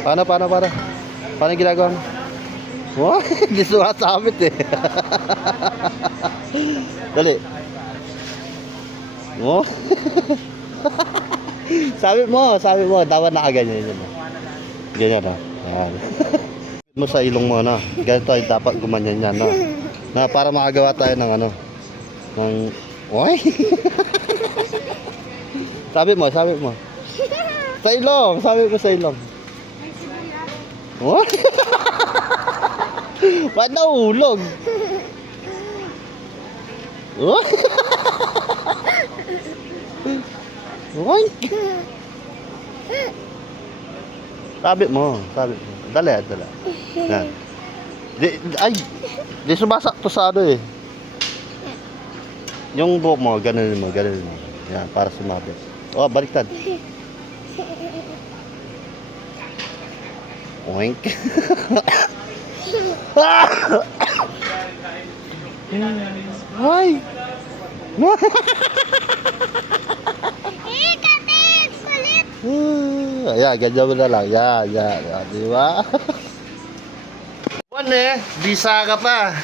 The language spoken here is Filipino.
Paano? Paano yung ginagawa mo? Oh, hindi sumasabit eh. Dali. Oh. Sabi mo, dapat nakaganyan yun. Ganyan na. Yan. Mo sa ilong mo na. Ganito ay dapat gumanyan yan na. Na para makagawa tayo ng ano. Ng oy. Sabi mo. Sa ilong, sabi mo sa ilong. Oh. Ba't nahulog? Oh. Oy. Sabi mo. Dali. Yan. Di sumasakto sa ano eh. Yung buhok mo, ganun mo. Yan, para sumabit. Oh, baliktad. Oink. Ay. Kapit! Kulit! Ayan, ganyan mo na lang. Yan. Di ba? Buwan eh, bisa ka pa.